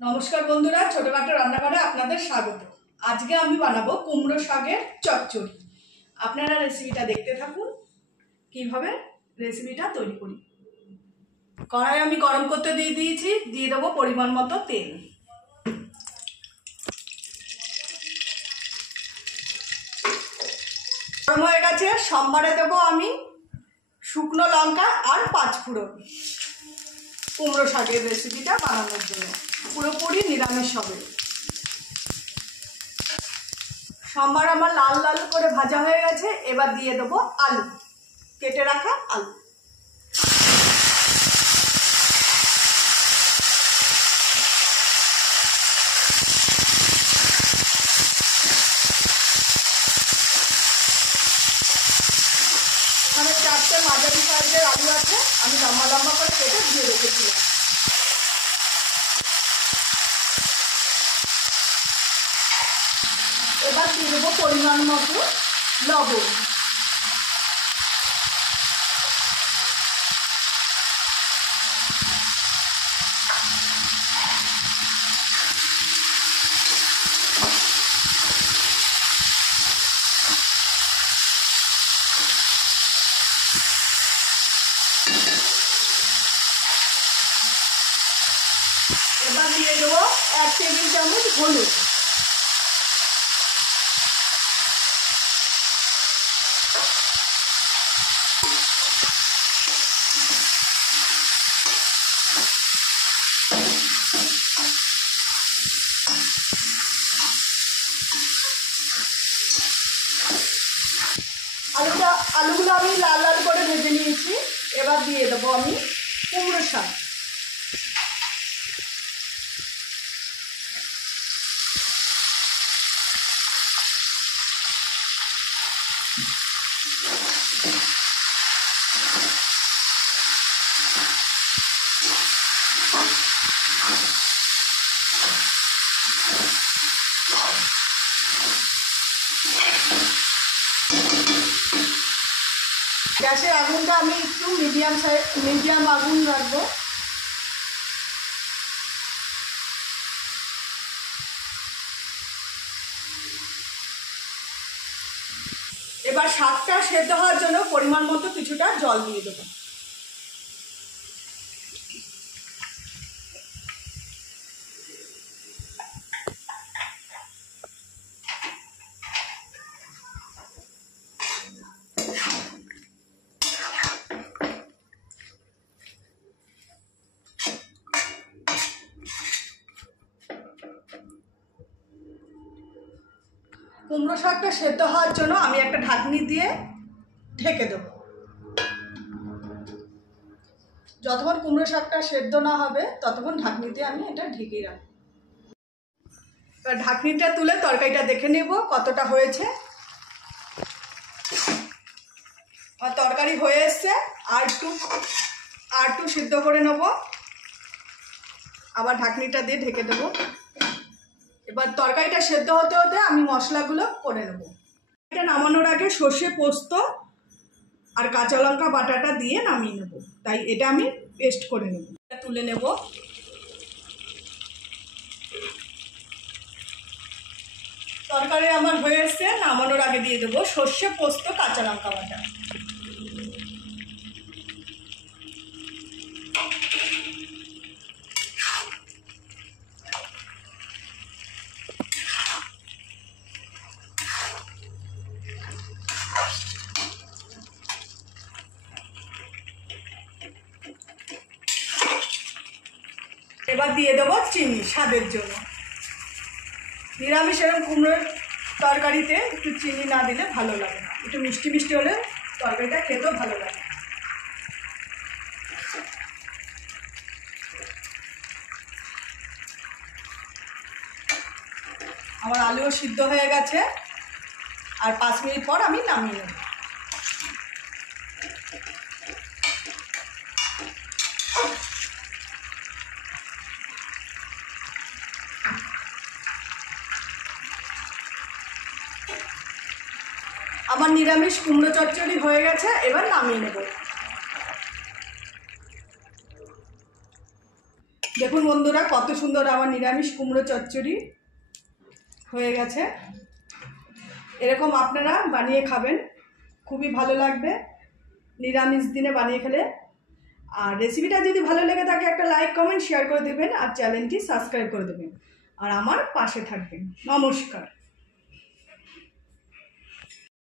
নমস্কার বন্ধুরা, ছোটখাটো রান্নাঘরে আপনাদের স্বাগত। আজকে আমি বানাবো কুমড়ো শাকের চচ্চড়ি। আপনারা রেসিপিটা দেখতে থাকুন কিভাবে রেসিপিটা তৈরি করি। কড়াই আমি গরম করতে দিয়ে দিয়েছি, দিয়ে দেবো পরিমাণ মতো তেল। গরম হয়ে গেছে, সম্বারে দেবো আমি শুকনো লঙ্কা আর 5 ফোড়ন। কুমড়ো শাকের রেসিপিটা বানানোর জন্য পুরোপুরি নিরামিষ হবে। সম্বার আমার লাল লাল করে ভাজা হয়ে গেছে, এবার দিয়ে দেবো আলু, কেটে রাখা আলু। এখানে 4টে মাঝারি সাইজের আলু আছে, আমি লম্বা লম্বা করে কেটে দিয়ে রেখেছিলাম। এবার দিয়ে দেবো পরিমাণ মতো লবণ। এবার দিয়ে দেবো 1 টেবিল চামচ হলুদ। আলুগুলো আমি লাল লাল করে ভেজে নিয়েছি। এবার দিয়ে দেবো আমি কুমড়ো শাক। গ্যাসের আগুনটা আমি একটু মিডিয়াম আগুন রাখবো। এবার শাকটা সেদ্ধ হওয়ার জন্য পরিমাণ মতো কিছুটা জল দিয়ে দেবো। কুমড়ো শাকটা সেদ্ধ হওয়ার জন্য আমি একটা ঢাকনি দিয়ে ঢেকে দেবো। যতক্ষণ কুমড়ো শাকটা সেদ্ধ না হবে ততক্ষণ ঢাকনি দিয়ে আমি এটা ঢেকে রাখবো। এবার ঢাকনিটা তুলে তরকারিটা দেখে নেব কতটা হয়েছে। আর তরকারি হয়ে এসছে, আর একটু সিদ্ধ করে নেব। আবার ঢাকনিটা দিয়ে ঢেকে দেবো। এবার তরকারিটা সেদ্ধ হতে হতে আমি মশলাগুলো করে নেব। এটা নামানোর আগে সর্ষে পোস্ত আর কাঁচা লঙ্কা বাটাটা দিয়ে নামিয়ে নেব, তাই এটা আমি পেস্ট করে নেব। তুলে নেব। তরকারি আমার হয়ে এসছে, নামানোর আগে দিয়ে দেবো সর্ষে পোস্ত কাঁচা লঙ্কা বাটা। এবার দিয়ে দেবো চিনি স্বাদের জন্য। নিরামিষ এরকম কুমড়োর তরকারিতে একটু চিনি না দিলে ভালো লাগে না, একটু মিষ্টি মিষ্টি হলে তরকারিটা খেতেও ভালো লাগে। আমার আলুও সিদ্ধ হয়ে গেছে, আর 5 মিনিট পর আমি নামিয়ে নেব। আমার নিরামিষ কুমড়ো চচ্চড়ি হয়ে গেছে, এবার নামিয়ে নেব। দেখুন বন্ধুরা, কত সুন্দর আমার নিরামিষ কুমড়ো চচ্চড়ি হয়ে গেছে। এরকম আপনারা বানিয়ে খাবেন, খুবই ভালো লাগবে নিরামিষ দিনে বানিয়ে খেলে। আর রেসিপিটা যদি ভালো লেগে থাকে একটা লাইক কমেন্ট শেয়ার করে দেবেন, আর চ্যানেলটি সাবস্ক্রাইব করে দেবেন, আর আমার পাশে থাকবেন। নমস্কার।